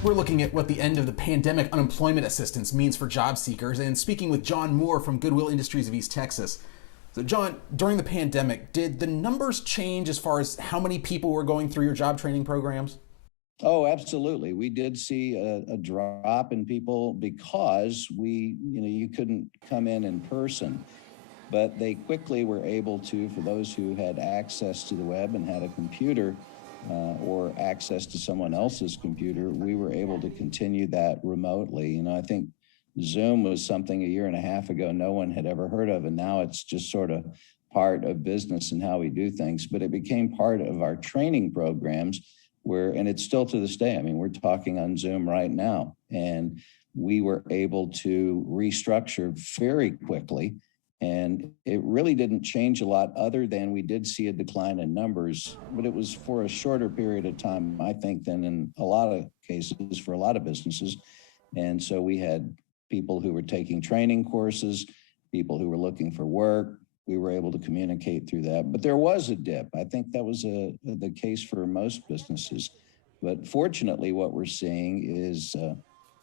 We're looking at what the end of the pandemic unemployment assistance means for job seekers and speaking with John Moore from Goodwill Industries of East Texas. So John, during the pandemic, did the numbers change as far as how many people were going through your job training programs? Oh, absolutely. We did see a drop in people because you couldn't come in person, but they quickly were able to, for those who had access to the web and had a computer or access to someone else's computer, we were able to continue that remotely. I think Zoom was something a year and a half ago no one had ever heard of, and now it's just sort of part of business and how we do things. But it became part of our training programs and it's still to this day. I mean, we're talking on Zoom right now, and we were able to restructure very quickly. And it really didn't change a lot other than we did see a decline in numbers, but it was for a shorter period of time, I think, than in a lot of cases for a lot of businesses. And so we had people who were taking training courses, people who were looking for work. We were able to communicate through that. But there was a dip. I think that was the case for most businesses. But fortunately, what we're seeing is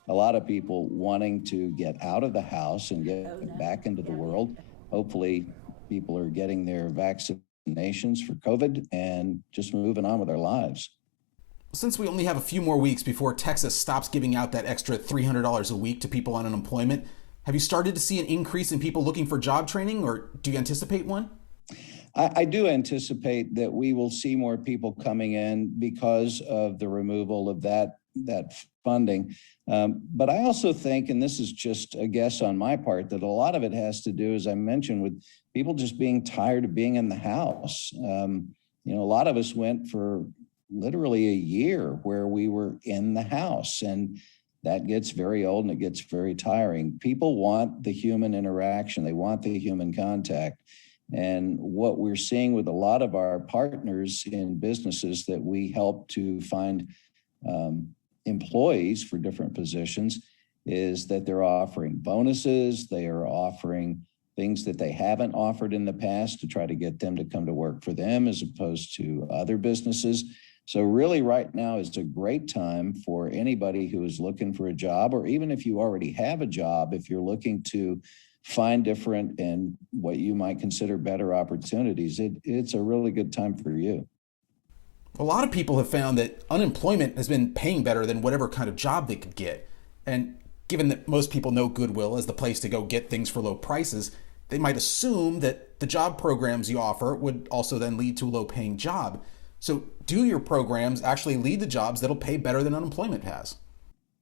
a lot of people wanting to get out of the house and get back into the world. Hopefully, people are getting their vaccinations for COVID and just moving on with their lives. Since we only have a few more weeks before Texas stops giving out that extra $300 a week to people on unemployment, have you started to see an increase in people looking for job training, or do you anticipate one? I do anticipate that we will see more people coming in because of the removal of that funding. But I also think, and this is just a guess on my part, that a lot of it has to do, as I mentioned, with people just being tired of being in the house. A lot of us went for literally a year where we were in the house, and that gets very old and it gets very tiring. People want the human interaction. They want the human contact. And what we're seeing with a lot of our partners in businesses that we help to find employees for different positions is that they're offering bonuses. They are offering things that they haven't offered in the past to try to get them to come to work for them as opposed to other businesses. So really right now is a great time for anybody who is looking for a job, or even if you already have a job, if you're looking to find different and what you might consider better opportunities, it's a really good time for you. A lot of people have found that unemployment has been paying better than whatever kind of job they could get. And given that most people know Goodwill as the place to go get things for low prices, they might assume that the job programs you offer would also then lead to a low paying job. So do your programs actually lead to jobs that'll pay better than unemployment has?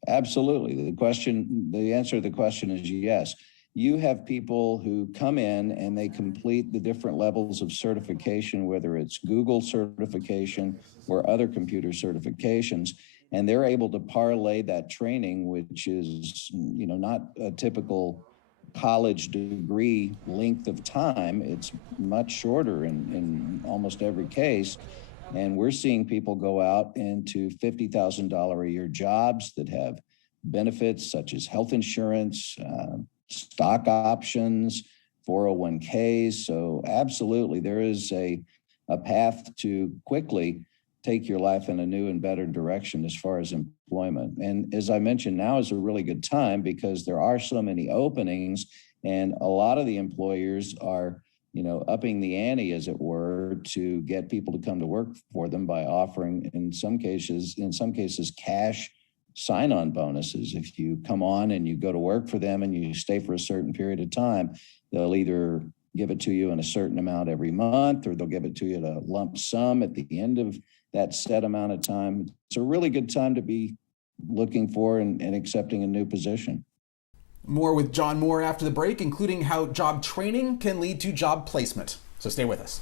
Absolutely. The answer to the question is yes. You have people who come in and they complete the different levels of certification, whether it's Google certification or other computer certifications, and they're able to parlay that training, which is, not a typical college degree length of time. It's much shorter in almost every case. And we're seeing people go out into $50,000 a year jobs that have benefits such as health insurance, stock options, 401ks. So absolutely, there is a path to quickly take your life in a new and better direction as far as employment. And as I mentioned, now is a really good time because there are so many openings, and a lot of the employers are upping the ante, as it were, to get people to come to work for them by offering, in some cases, cash sign-on bonuses. If you come on and you go to work for them and you stay for a certain period of time, they'll either give it to you in a certain amount every month, or they'll give it to you at a lump sum at the end of that set amount of time. It's a really good time to be looking for and accepting a new position. More with John Moore after the break, including how job training can lead to job placement. So stay with us.